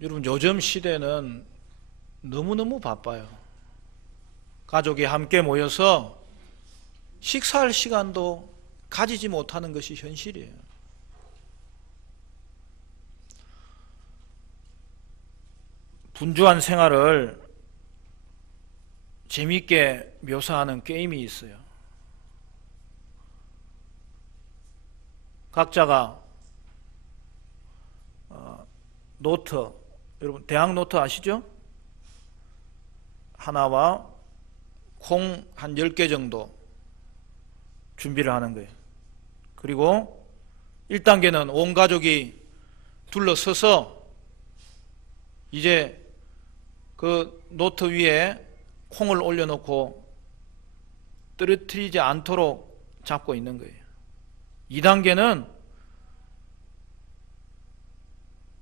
여러분, 요즘 시대는 너무너무 바빠요. 가족이 함께 모여서 식사할 시간도 가지지 못하는 것이 현실이에요. 분주한 생활을 재미있게 묘사하는 게임이 있어요. 각자가 노트, 여러분 대학 노트 아시죠? 하나와 콩 한 10개 정도 준비를 하는 거예요. 그리고 1단계는 온 가족이 둘러서서 이제 그 노트 위에 콩을 올려놓고 떨어뜨리지 않도록 잡고 있는 거예요. 2단계는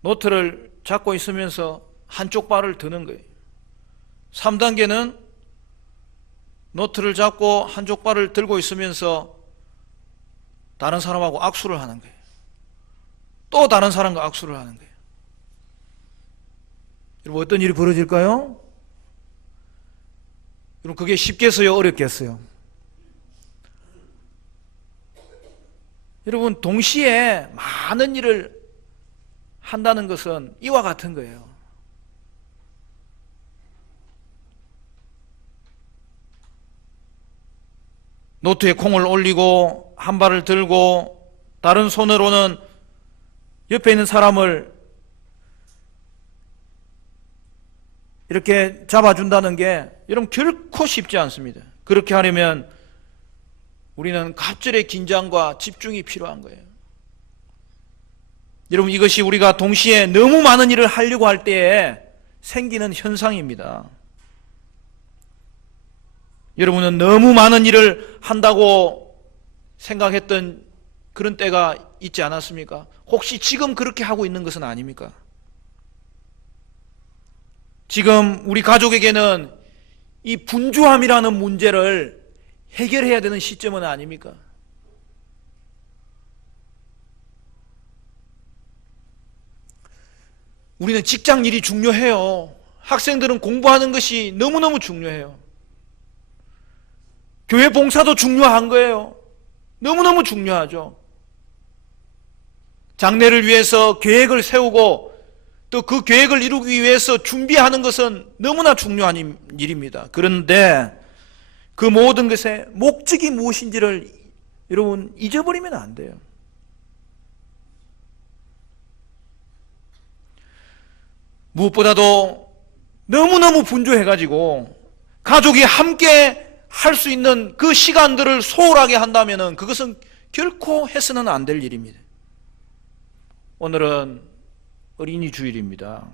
노트를 잡고 있으면서 한쪽 발을 드는 거예요. 3단계는 노트를 잡고 한쪽 발을 들고 있으면서 다른 사람하고 악수를 하는 거예요. 또 다른 사람과 악수를 하는 거예요. 여러분, 어떤 일이 벌어질까요? 여러분, 그게 쉽겠어요? 어렵겠어요? 여러분, 동시에 많은 일을 한다는 것은 이와 같은 거예요. 노트에 콩을 올리고 한 발을 들고 다른 손으로는 옆에 있는 사람을 이렇게 잡아준다는 게 여러분 결코 쉽지 않습니다. 그렇게 하려면 우리는 갑절의 긴장과 집중이 필요한 거예요. 여러분, 이것이 우리가 동시에 너무 많은 일을 하려고 할 때에 생기는 현상입니다. 여러분은 너무 많은 일을 한다고 생각했던 그런 때가 있지 않았습니까? 혹시 지금 그렇게 하고 있는 것은 아닙니까? 지금 우리 가족에게는 이 분주함이라는 문제를 해결해야 되는 시점은 아닙니까? 우리는 직장 일이 중요해요. 학생들은 공부하는 것이 너무너무 중요해요. 교회 봉사도 중요한 거예요. 너무너무 중요하죠. 장래를 위해서 계획을 세우고 또 그 계획을 이루기 위해서 준비하는 것은 너무나 중요한 일입니다. 그런데 그 모든 것의 목적이 무엇인지를 여러분 잊어버리면 안 돼요. 무엇보다도 너무너무 분주해가지고 가족이 함께 할 수 있는 그 시간들을 소홀하게 한다면 그것은 결코 해서는 안 될 일입니다. 오늘은 어린이 주일입니다.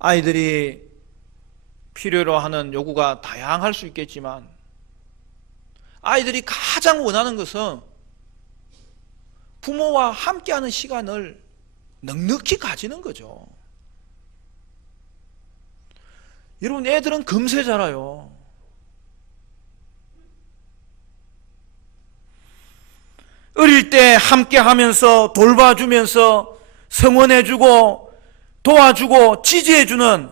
아이들이 필요로 하는 요구가 다양할 수 있겠지만 아이들이 가장 원하는 것은 부모와 함께하는 시간을 넉넉히 가지는 거죠. 여러분, 애들은 금세 자라요. 어릴 때 함께 하면서 돌봐주면서 성원해주고 도와주고 지지해주는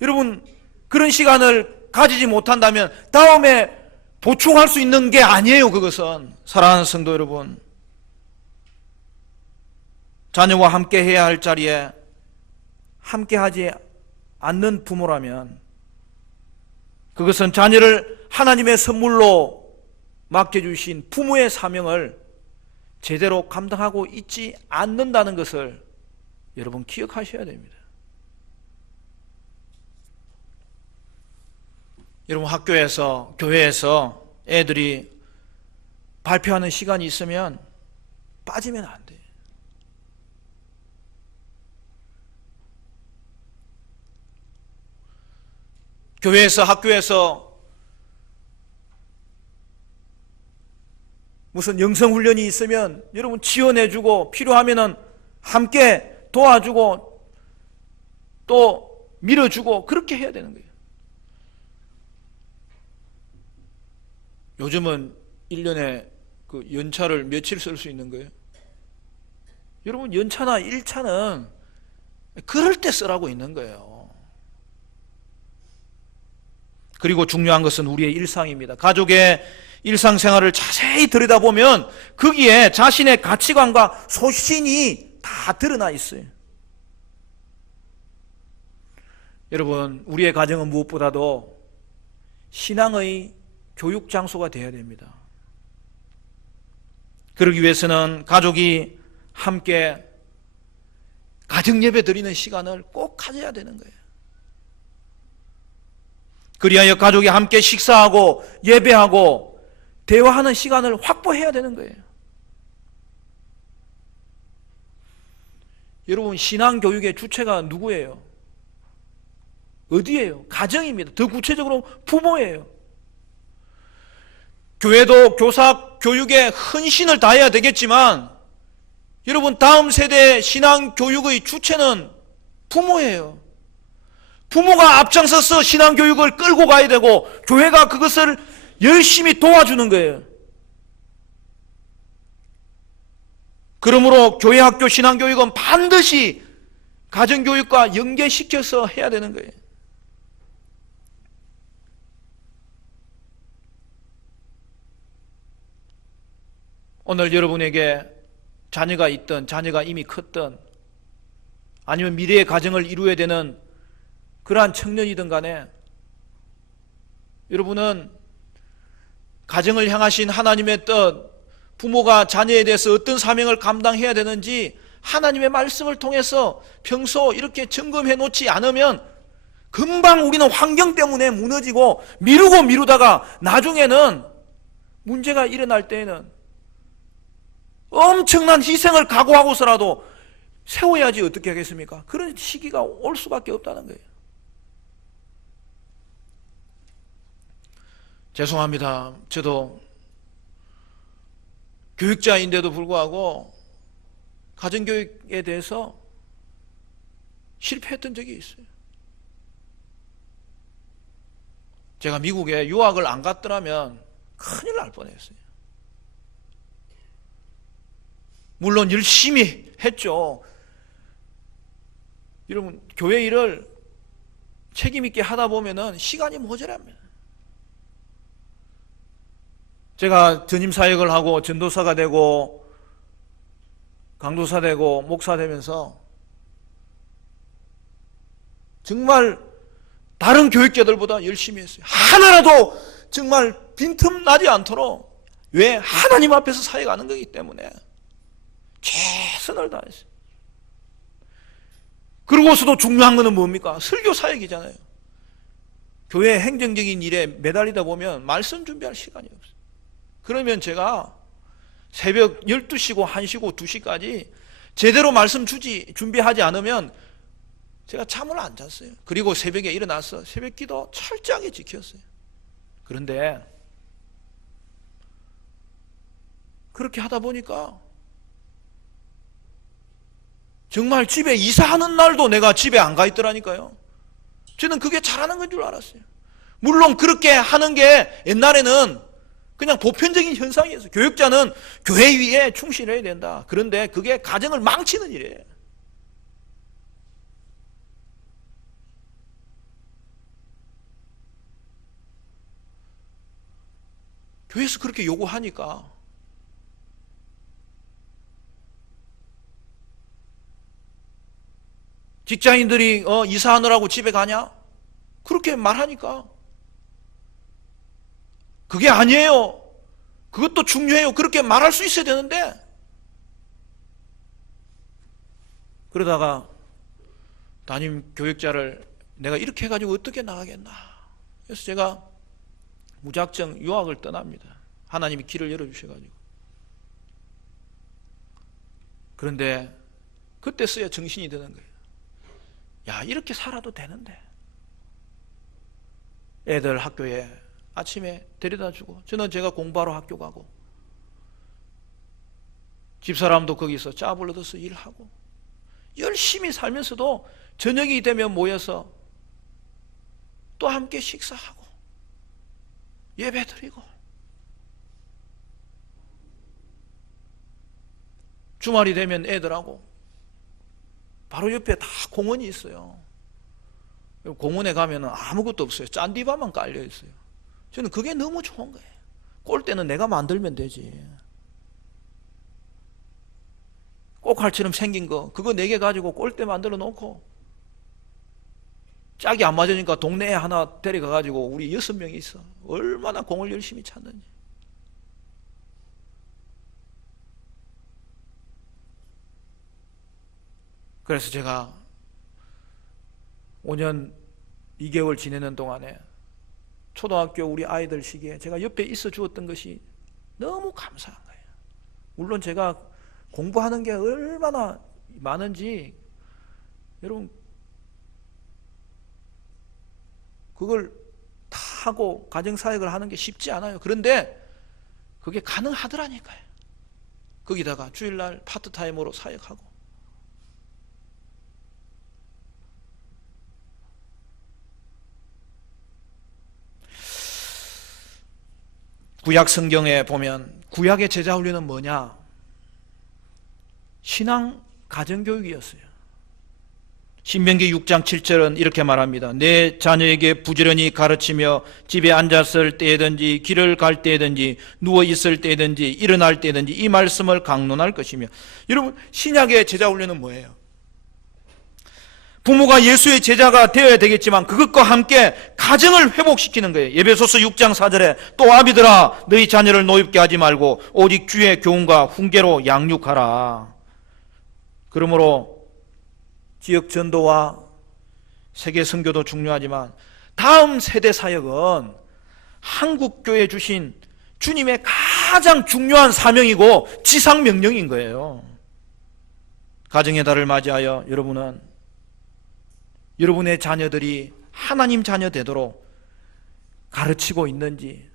여러분 그런 시간을 가지지 못한다면 다음에 보충할 수 있는 게 아니에요. 그것은 사랑하는 성도 여러분, 자녀와 함께 해야 할 자리에 함께 하지 않는 부모라면 그것은 자녀를 하나님의 선물로 맡겨주신 부모의 사명을 제대로 감당하고 있지 않는다는 것을 여러분 기억하셔야 됩니다. 여러분, 학교에서 교회에서 애들이 발표하는 시간이 있으면 빠지면 안 돼요. 교회에서 학교에서 무슨 영성훈련이 있으면 여러분 지원해주고 필요하면 함께 도와주고 또 밀어주고 그렇게 해야 되는 거예요. 요즘은 1년에 그 연차를 며칠 쓸 수 있는 거예요? 여러분, 연차나 일차는 그럴 때 쓰라고 있는 거예요. 그리고 중요한 것은 우리의 일상입니다. 가족의 일상생활을 자세히 들여다보면 거기에 자신의 가치관과 소신이 다 드러나 있어요. 여러분, 우리의 가정은 무엇보다도 신앙의 교육 장소가 되어야 됩니다. 그러기 위해서는 가족이 함께 가정 예배 드리는 시간을 꼭 가져야 되는 거예요. 그리하여 가족이 함께 식사하고 예배하고 대화하는 시간을 확보해야 되는 거예요. 여러분, 신앙교육의 주체가 누구예요? 어디예요? 가정입니다. 더 구체적으로 부모예요. 교회도 교사 교육에 헌신을 다해야 되겠지만 여러분, 다음 세대 신앙교육의 주체는 부모예요. 부모가 앞장서서 신앙교육을 끌고 가야 되고 교회가 그것을 열심히 도와주는 거예요. 그러므로 교회 학교 신앙교육은 반드시 가정교육과 연계시켜서 해야 되는 거예요. 오늘 여러분에게 자녀가 있든 자녀가 이미 컸든 아니면 미래의 가정을 이루어야 되는 그러한 청년이든 간에 여러분은 가정을 향하신 하나님의 뜻, 부모가 자녀에 대해서 어떤 사명을 감당해야 되는지 하나님의 말씀을 통해서 평소 이렇게 점검해 놓지 않으면 금방 우리는 환경 때문에 무너지고 미루다가 나중에는 문제가 일어날 때에는 엄청난 희생을 각오하고서라도 세워야지 어떻게 하겠습니까? 그런 시기가 올 수밖에 없다는 거예요. 죄송합니다. 저도 교육자인데도 불구하고 가정교육에 대해서 실패했던 적이 있어요. 제가 미국에 유학을 안 갔더라면 큰일 날 뻔했어요. 물론 열심히 했죠. 여러분, 교회 일을 책임있게 하다 보면은 시간이 모자랍니다. 제가 전임 사역을 하고 전도사가 되고 강도사 되고 목사 되면서 정말 다른 교육자들보다 열심히 했어요. 하나라도 정말 빈틈 나지 않도록. 왜? 하나님 앞에서 사역하는 거기 때문에 최선을 다했어요. 그러고서도 중요한 것은 뭡니까? 설교 사역이잖아요. 교회 행정적인 일에 매달리다 보면 말씀 준비할 시간이 없어요. 그러면 제가 새벽 12시고 1시고 2시까지 제대로 말씀 준비하지 않으면 제가 잠을 안 잤어요. 그리고 새벽에 일어나서 새벽 기도 철저하게 지켰어요. 그런데 그렇게 하다 보니까 정말 집에 이사하는 날도 내가 집에 안 가 있더라니까요. 저는 그게 잘하는 건 줄 알았어요. 물론 그렇게 하는 게 옛날에는 그냥 보편적인 현상이었어요. 교육자는 교회 위에 충실해야 된다. 그런데 그게 가정을 망치는 일이에요. 교회에서 그렇게 요구하니까 직장인들이 이사하느라고 집에 가냐? 그렇게 말하니까 그게 아니에요. 그것도 중요해요. 그렇게 말할 수 있어야 되는데 그러다가 담임 교육자를 내가 이렇게 해가지고 어떻게 나가겠나. 그래서 제가 무작정 유학을 떠납니다. 하나님이 길을 열어주셔가지고. 그런데 그때서야 정신이 드는 거예요. 야, 이렇게 살아도 되는데. 애들 학교에 아침에 데려다주고 제가 공부하러 학교 가고 집사람도 거기서 짭을 얻어서 일하고 열심히 살면서도 저녁이 되면 모여서 또 함께 식사하고 예배드리고 주말이 되면 애들하고 바로 옆에 다 공원이 있어요. 공원에 가면 아무것도 없어요. 짠디밥만 깔려 있어요. 저는 그게 너무 좋은 거예요. 골대는 내가 만들면 되지. 꼭할처럼 생긴 거 그거 4개 가지고 골대 만들어 놓고 짝이 안 맞으니까 동네에 하나 데려가 가지고 우리 6명이 있어. 얼마나 공을 열심히 찾는지. 그래서 제가 5년 2개월 지내는 동안에 초등학교 우리 아이들 시기에 제가 옆에 있어 주었던 것이 너무 감사한 거예요. 물론 제가 공부하는 게 얼마나 많은지 여러분 그걸 다 하고 가정사역을 하는 게 쉽지 않아요. 그런데 그게 가능하더라니까요. 거기다가 주일날 파트타임으로 사역하고 구약 성경에 보면 구약의 제자훈련은 뭐냐? 신앙 가정교육이었어요. 신명기 6장 7절은 이렇게 말합니다. 내 자녀에게 부지런히 가르치며 집에 앉았을 때든지 길을 갈 때든지 누워 있을 때든지 일어날 때든지 이 말씀을 강론할 것이며. 여러분 신약의 제자훈련은 뭐예요? 부모가 예수의 제자가 되어야 되겠지만 그것과 함께 가정을 회복시키는 거예요. 에베소서 6장 4절에 또 아비들아 너희 자녀를 노엽게 하지 말고 오직 주의 교훈과 훈계로 양육하라. 그러므로 지역 전도와 세계 선교도 중요하지만 다음 세대 사역은 한국교회 주신 주님의 가장 중요한 사명이고 지상 명령인 거예요. 가정의 달을 맞이하여 여러분의 자녀들이 하나님 자녀 되도록 가르치고 있는지,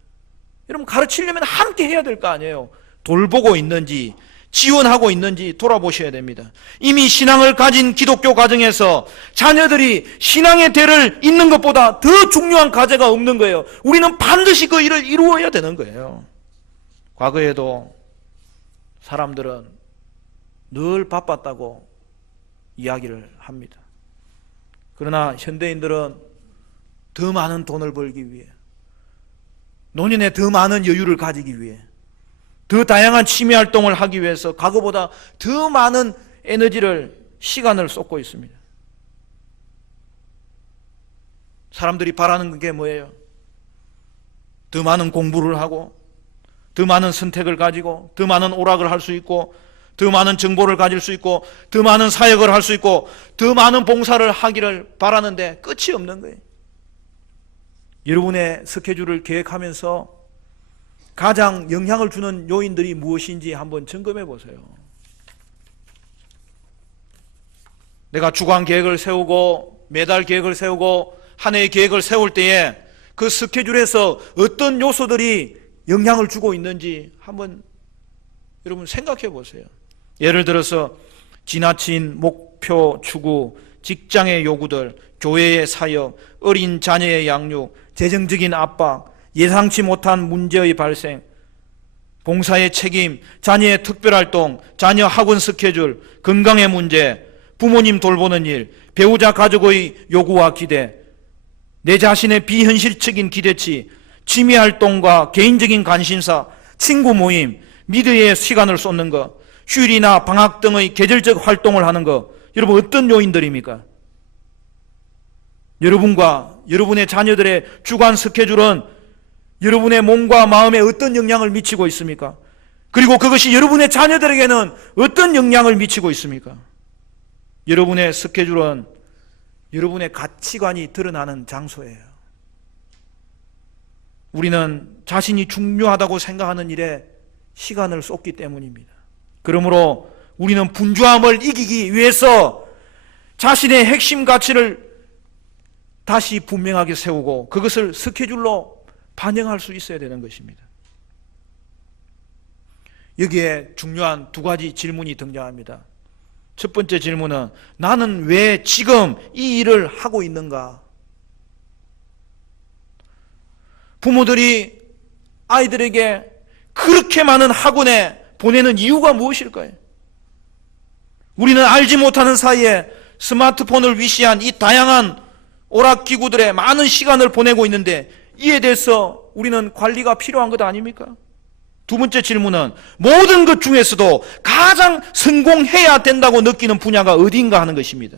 여러분 가르치려면 함께 해야 될 거 아니에요. 돌보고 있는지 지원하고 있는지 돌아보셔야 됩니다. 이미 신앙을 가진 기독교 가정에서 자녀들이 신앙의 대를 잇는 것보다 더 중요한 과제가 없는 거예요. 우리는 반드시 그 일을 이루어야 되는 거예요. 과거에도 사람들은 늘 바빴다고 이야기를 합니다. 그러나 현대인들은 더 많은 돈을 벌기 위해, 노년에 더 많은 여유를 가지기 위해, 더 다양한 취미 활동을 하기 위해서 과거보다 더 많은 에너지를, 시간을 쏟고 있습니다. 사람들이 바라는 게 뭐예요? 더 많은 공부를 하고, 더 많은 선택을 가지고, 더 많은 오락을 할 수 있고, 더 많은 정보를 가질 수 있고, 더 많은 사역을 할 수 있고, 더 많은 봉사를 하기를 바라는데 끝이 없는 거예요. 여러분의 스케줄을 계획하면서 가장 영향을 주는 요인들이 무엇인지 한번 점검해 보세요. 내가 주간 계획을 세우고 매달 계획을 세우고 한 해의 계획을 세울 때에 그 스케줄에서 어떤 요소들이 영향을 주고 있는지 한번 여러분 생각해 보세요. 예를 들어서 지나친 목표 추구, 직장의 요구들, 교회의 사역, 어린 자녀의 양육, 재정적인 압박, 예상치 못한 문제의 발생, 봉사의 책임, 자녀의 특별활동, 자녀 학원 스케줄, 건강의 문제, 부모님 돌보는 일, 배우자 가족의 요구와 기대, 내 자신의 비현실적인 기대치, 취미활동과 개인적인 관심사, 친구 모임, 미래에 시간을 쏟는 것, 휴일이나 방학 등의 계절적 활동을 하는 것, 여러분 어떤 요인들입니까? 여러분과 여러분의 자녀들의 주간 스케줄은 여러분의 몸과 마음에 어떤 영향을 미치고 있습니까? 그리고 그것이 여러분의 자녀들에게는 어떤 영향을 미치고 있습니까? 여러분의 스케줄은 여러분의 가치관이 드러나는 장소예요. 우리는 자신이 중요하다고 생각하는 일에 시간을 쏟기 때문입니다. 그러므로 우리는 분주함을 이기기 위해서 자신의 핵심 가치를 다시 분명하게 세우고 그것을 스케줄로 반영할 수 있어야 되는 것입니다. 여기에 중요한 2가지 질문이 등장합니다. 첫 번째 질문은 나는 왜 지금 이 일을 하고 있는가? 부모들이 아이들에게 그렇게 많은 학원에 보내는 이유가 무엇일까요? 우리는 알지 못하는 사이에 스마트폰을 위시한 이 다양한 오락기구들에 많은 시간을 보내고 있는데 이에 대해서 우리는 관리가 필요한 것 아닙니까? 두 번째 질문은 모든 것 중에서도 가장 성공해야 된다고 느끼는 분야가 어딘가 하는 것입니다.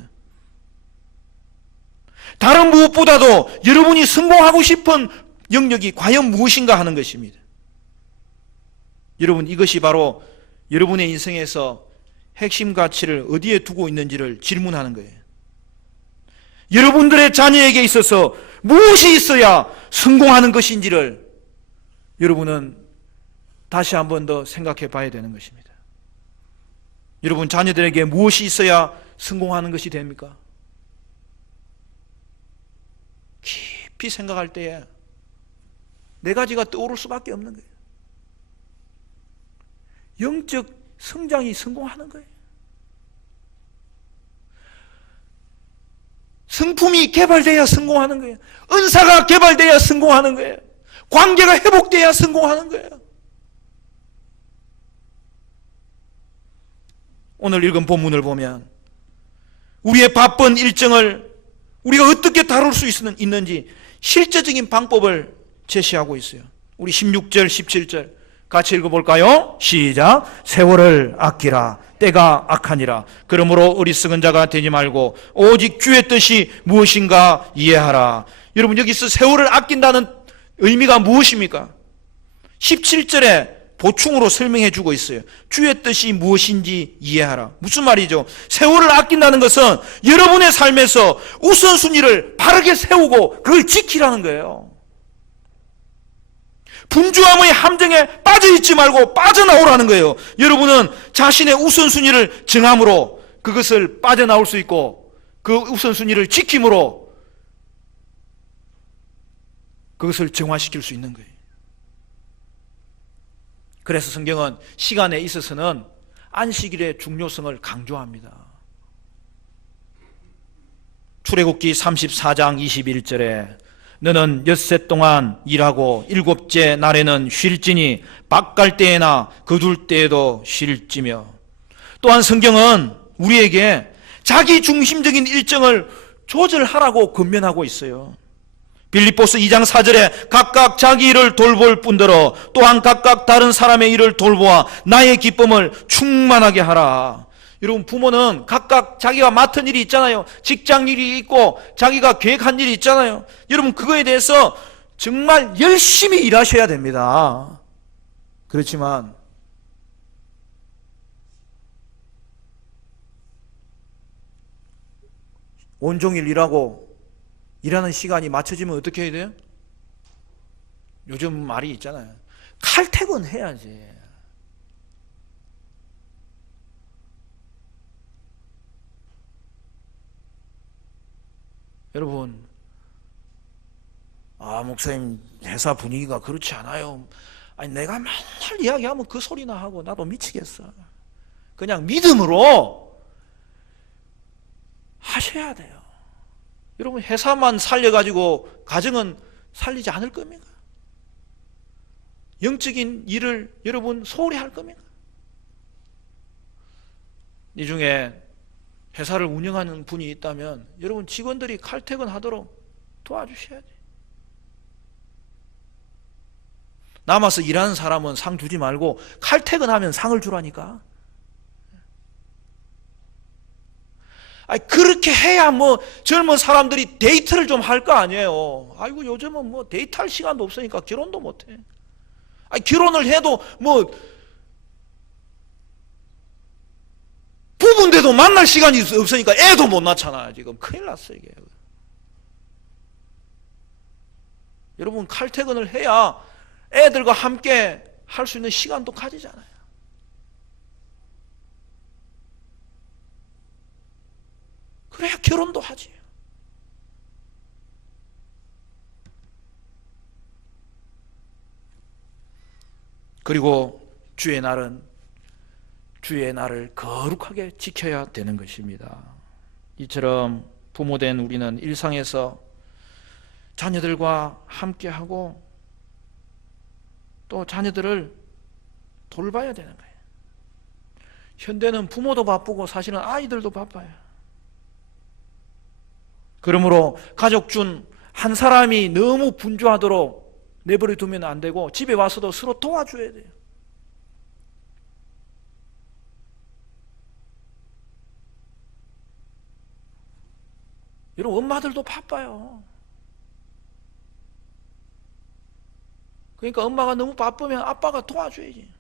다른 무엇보다도 여러분이 성공하고 싶은 영역이 과연 무엇인가 하는 것입니다. 여러분, 이것이 바로 여러분의 인생에서 핵심 가치를 어디에 두고 있는지를 질문하는 거예요. 여러분들의 자녀에게 있어서 무엇이 있어야 성공하는 것인지를 여러분은 다시 한 번 더 생각해 봐야 되는 것입니다. 여러분, 자녀들에게 무엇이 있어야 성공하는 것이 됩니까? 깊이 생각할 때에 네 가지가 떠오를 수밖에 없는 거예요. 영적 성장이 성공하는 거예요. 성품이 개발돼야 성공하는 거예요. 은사가 개발돼야 성공하는 거예요. 관계가 회복돼야 성공하는 거예요. 오늘 읽은 본문을 보면 우리의 바쁜 일정을 우리가 어떻게 다룰 수 있는지 실제적인 방법을 제시하고 있어요. 우리 16절, 17절 같이 읽어볼까요? 시작. 세월을 아끼라. 때가 악하니라. 그러므로 어리석은 자가 되지 말고 오직 주의 뜻이 무엇인가 이해하라. 여러분, 여기서 세월을 아낀다는 의미가 무엇입니까? 17절에 보충으로 설명해 주고 있어요. 주의 뜻이 무엇인지 이해하라. 무슨 말이죠? 세월을 아낀다는 것은 여러분의 삶에서 우선순위를 바르게 세우고 그걸 지키라는 거예요. 분주함의 함정에 빠져있지 말고 빠져나오라는 거예요. 여러분은 자신의 우선순위를 정함으로 그것을 빠져나올 수 있고 그 우선순위를 지킴으로 그것을 정화시킬 수 있는 거예요. 그래서 성경은 시간에 있어서는 안식일의 중요성을 강조합니다. 출애굽기 34장 21절에 너는 엿새 동안 일하고 일곱째 날에는 쉴지니 밭갈 때에나 거둘 때에도 쉴지며. 또한 성경은 우리에게 자기 중심적인 일정을 조절하라고 권면하고 있어요. 빌립보서 2장 4절에 각각 자기 일을 돌볼 뿐더러 또한 각각 다른 사람의 일을 돌보아 나의 기쁨을 충만하게 하라. 여러분, 부모는 각각 자기가 맡은 일이 있잖아요. 직장 일이 있고 자기가 계획한 일이 있잖아요. 여러분, 그거에 대해서 정말 열심히 일하셔야 됩니다. 그렇지만 온종일 일하고 일하는 시간이 맞춰지면 어떻게 해야 돼요? 요즘 말이 있잖아요. 칼퇴근 해야지. 여러분, 목사님 회사 분위기가 그렇지 않아요. 아니, 내가 맨날 이야기하면 그 소리나 하고 나도 미치겠어. 그냥 믿음으로 하셔야 돼요. 여러분, 회사만 살려가지고 가정은 살리지 않을 겁니까? 영적인 일을 여러분 소홀히 할 겁니까? 이 중에 회사를 운영하는 분이 있다면 여러분 직원들이 칼퇴근하도록 도와주셔야 돼요. 남아서 일하는 사람은 상 주지 말고 칼퇴근하면 상을 주라니까. 아니, 그렇게 해야 젊은 사람들이 데이트를 좀 할 거 아니에요. 아이고, 요즘은 데이트할 시간도 없으니까 결혼도 못해. 아니, 결혼을 해도 부부인데도 만날 시간이 없으니까 애도 못 낳잖아요. 지금 큰일 났어요, 이게. 여러분, 칼퇴근을 해야 애들과 함께 할 수 있는 시간도 가지잖아요. 그래야 결혼도 하지. 그리고 주의 날은 주의 날을 거룩하게 지켜야 되는 것입니다. 이처럼 부모된 우리는 일상에서 자녀들과 함께하고 또 자녀들을 돌봐야 되는 거예요. 현대는 부모도 바쁘고 사실은 아이들도 바빠요. 그러므로 가족 중 한 사람이 너무 분주하도록 내버려 두면 안 되고 집에 와서도 서로 도와줘야 돼요. 여러분, 엄마들도 바빠요. 그러니까 엄마가 너무 바쁘면 아빠가 도와줘야지.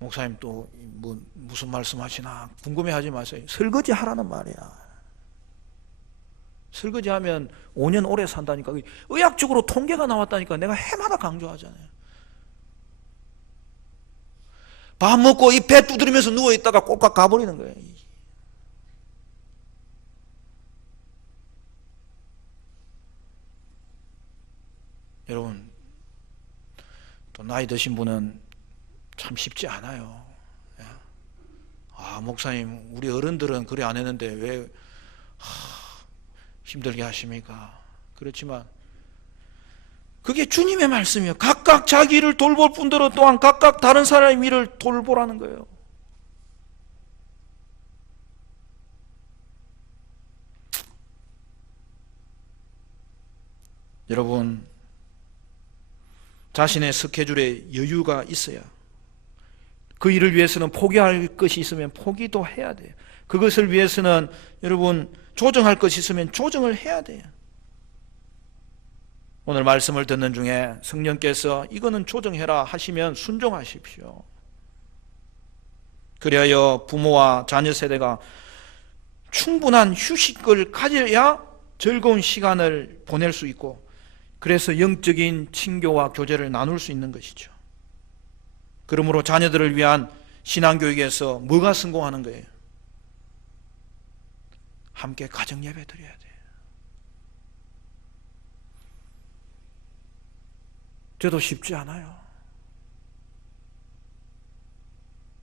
목사님 또 무슨 말씀하시나 궁금해하지 마세요. 설거지 하라는 말이야. 설거지 하면 5년 오래 산다니까. 의학적으로 통계가 나왔다니까. 내가 해마다 강조하잖아요. 밥 먹고 이 배 두드리면서 누워있다가 꼴깍 가버리는 거예요. 여러분, 또 나이 드신 분은 참 쉽지 않아요. 목사님, 우리 어른들은 그래 안 했는데 왜 힘들게 하십니까? 그렇지만 그게 주님의 말씀이에요. 각각 자기 일을 돌볼 뿐더러 또한 각각 다른 사람의 일을 돌보라는 거예요. 여러분, 자신의 스케줄에 여유가 있어야 그 일을 위해서는 포기할 것이 있으면 포기도 해야 돼요. 그것을 위해서는 여러분 조정할 것이 있으면 조정을 해야 돼요. 오늘 말씀을 듣는 중에 성령께서 이거는 조정해라 하시면 순종하십시오. 그리하여 부모와 자녀 세대가 충분한 휴식을 가져야 즐거운 시간을 보낼 수 있고, 그래서 영적인 친교와 교제를 나눌 수 있는 것이죠. 그러므로 자녀들을 위한 신앙교육에서 뭐가 성공하는 거예요? 함께 가정예배 드려야 돼요. 저도 쉽지 않아요.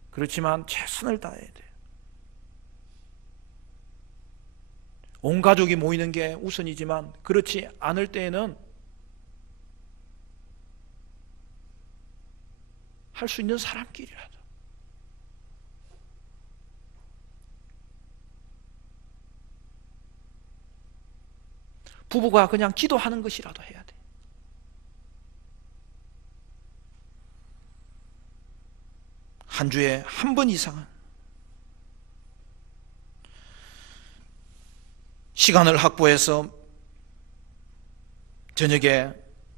그렇지만 최선을 다해야 돼요. 온 가족이 모이는 게 우선이지만 그렇지 않을 때에는 할 수 있는 사람끼리라도 부부가 그냥 기도하는 것이라도 해야 돼. 한 주에 한 번 이상은 시간을 확보해서 저녁에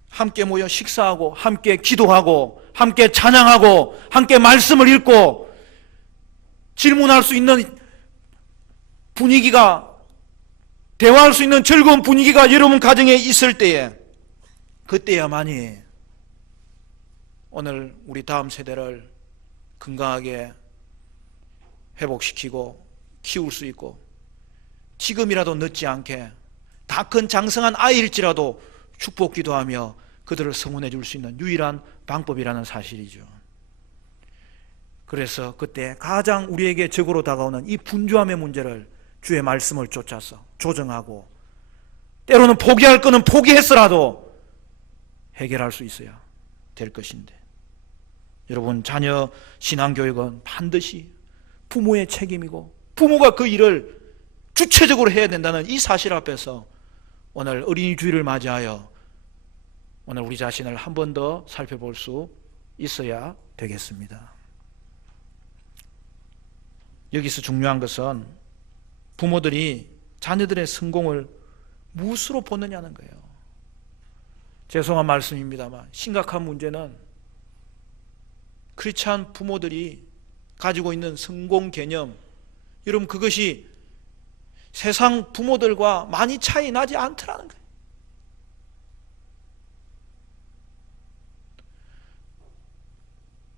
함께 모여 식사하고 함께 기도하고 함께 찬양하고 함께 말씀을 읽고 질문할 수 있는 분위기가, 대화할 수 있는 즐거운 분위기가 여러분 가정에 있을 때에, 그때야만이 오늘 우리 다음 세대를 건강하게 회복시키고 키울 수 있고, 지금이라도 늦지 않게 다 큰 장성한 아이일지라도 축복 기도하며 그들을 성원해 줄 수 있는 유일한 방법이라는 사실이죠. 그래서 그때 가장 우리에게 적으로 다가오는 이 분주함의 문제를 주의 말씀을 쫓아서 조정하고, 때로는 포기할 거는 포기했어라도 해결할 수 있어야 될 것인데, 여러분, 자녀 신앙교육은 반드시 부모의 책임이고 부모가 그 일을 주체적으로 해야 된다는 이 사실 앞에서 오늘 어린이 주일을 맞이하여 오늘 우리 자신을 한 번 더 살펴볼 수 있어야 되겠습니다. 여기서 중요한 것은 부모들이 자녀들의 성공을 무엇으로 보느냐는 거예요. 죄송한 말씀입니다만 심각한 문제는 크리스찬 부모들이 가지고 있는 성공 개념, 여러분 그것이 세상 부모들과 많이 차이 나지 않더라는 거예요.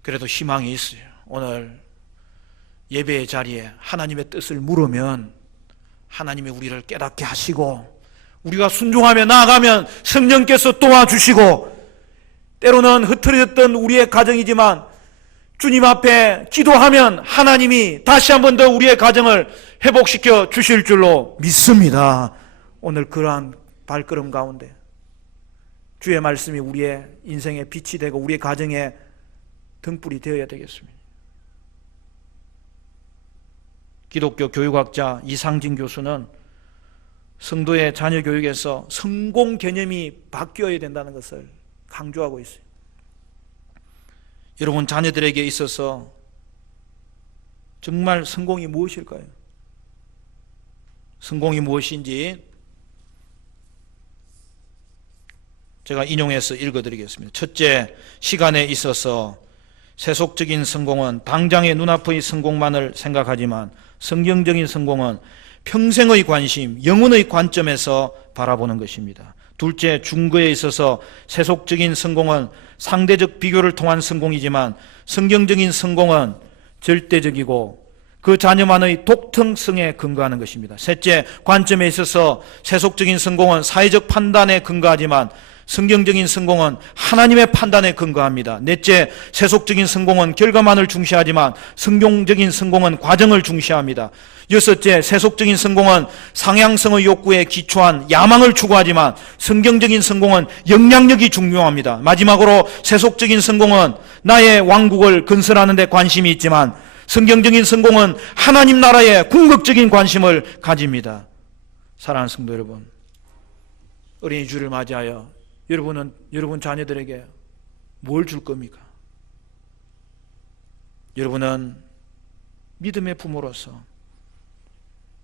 그래도 희망이 있어요. 오늘 예배의 자리에 하나님의 뜻을 물으면 하나님이 우리를 깨닫게 하시고, 우리가 순종하며 나아가면 성령께서 도와주시고, 때로는 흐트러졌던 우리의 가정이지만 주님 앞에 기도하면 하나님이 다시 한 번 더 우리의 가정을 회복시켜 주실 줄로 믿습니다. 오늘 그러한 발걸음 가운데 주의 말씀이 우리의 인생의 빛이 되고 우리의 가정의 등불이 되어야 되겠습니다. 기독교 교육학자 이상진 교수는 성도의 자녀 교육에서 성공 개념이 바뀌어야 된다는 것을 강조하고 있어요. 여러분 자녀들에게 있어서 정말 성공이 무엇일까요? 성공이 무엇인지 제가 인용해서 읽어드리겠습니다. 첫째, 시간에 있어서 세속적인 성공은 당장의 눈앞의 성공만을 생각하지만 성경적인 성공은 평생의 관심, 영혼의 관점에서 바라보는 것입니다. 둘째, 중거에 있어서 세속적인 성공은 상대적 비교를 통한 성공이지만 성경적인 성공은 절대적이고 그 자녀만의 독특성에 근거하는 것입니다. 셋째, 관점에 있어서 세속적인 성공은 사회적 판단에 근거하지만 성경적인 성공은 하나님의 판단에 근거합니다. 넷째, 세속적인 성공은 결과만을 중시하지만 성경적인 성공은 과정을 중시합니다. 여섯째, 세속적인 성공은 상향성의 욕구에 기초한 야망을 추구하지만 성경적인 성공은 영향력이 중요합니다. 마지막으로 세속적인 성공은 나의 왕국을 건설하는 데 관심이 있지만 성경적인 성공은 하나님 나라에 궁극적인 관심을 가집니다. 사랑하는 성도 여러분, 어린이 주를 맞이하여 여러분 자녀들에게 뭘 줄 겁니까? 여러분은 믿음의 부모로서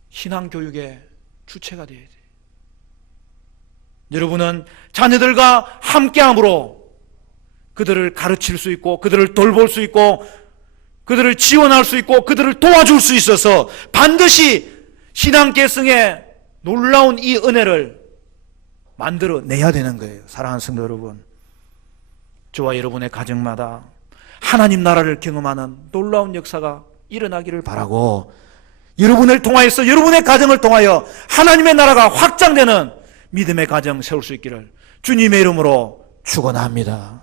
신앙교육의 주체가 되어야 돼요. 여러분은 자녀들과 함께함으로 그들을 가르칠 수 있고 그들을 돌볼 수 있고 그들을 지원할 수 있고 그들을 도와줄 수 있어서 반드시 신앙 계승의 놀라운 이 은혜를 만들어내야 되는 거예요. 사랑하는 성도 여러분, 저와 여러분의 가정마다 하나님 나라를 경험하는 놀라운 역사가 일어나기를 바라고 여러분을 통하여서 여러분의 가정을 통하여 하나님의 나라가 확장되는 믿음의 가정 세울 수 있기를 주님의 이름으로 축원합니다.